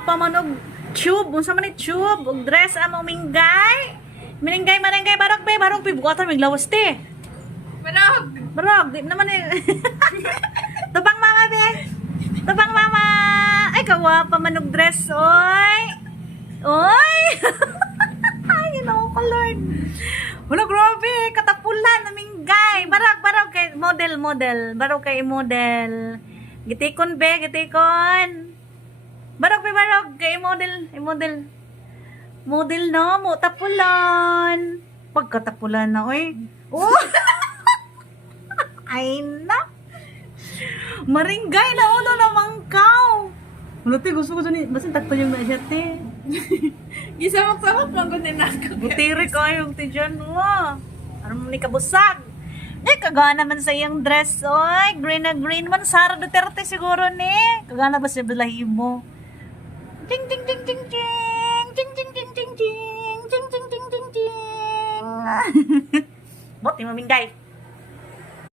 Pamanog tube, unsa man ni tube, ug dress amo minggay. Miningay barog be bukotan mig lawas te. Barog, di naman eh. Tabang mama be. Tabang mama. Ay kawa pamanog dress oy. Oy. Ay no Lord. Wala grabe, katapulan na minggay. Barog kay model. Barog kay model. Gitikon be, gitikon. Barog kay model. Model no, mo tapulan. Pagkatapulan na oy. Oh. Ay na. Maringgay na ulo na mangkaw. Wala te, gusto ko ni basin takto yung na siya te. Gisamok-samok lang ko tinakot. Butiri kayong ti dyan mo. Ano mo ni kabusag? Eh, kagana man sa iyang dress, oy. Green na green man. Sara Duterte siguro ni. Kagana ba sa balahi mo? Ting ting ting ting ting. Ting ting ting ting ting. Ting ting ting ting ting. Bot, di mamingay.